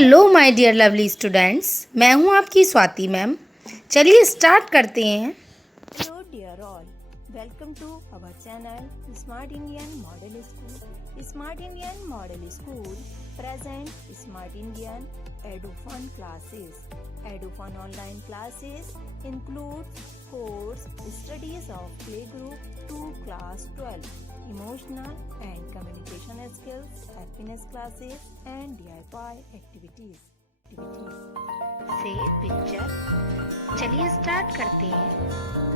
Hello my dear lovely students, मैं हूं आपकी स्वाति मैम। चलिए स्टार्ट करते हैं। Hello dear all, welcome to our channel Smart Indian Model School. Smart Indian Model School present Smart Indian EduFun classes. EduFun online classes include course studies of playgroup to class 12, emotional and communication skills, happiness classes and DIY activities. से पिक्चर, चलिए स्टार्ट करते हैं।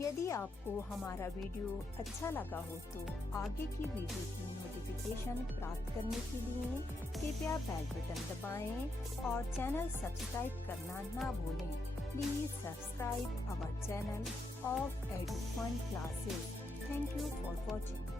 यदि आपको हमारा वीडियो अच्छा लगा हो तो आगे की वीडियो की नोटिफिकेशन प्राप्त करने के लिए कृपया बेल बटन दबाएं और चैनल सब्सक्राइब करना ना भूलें। Please subscribe our channel of Edufun classes. Thank you for watching.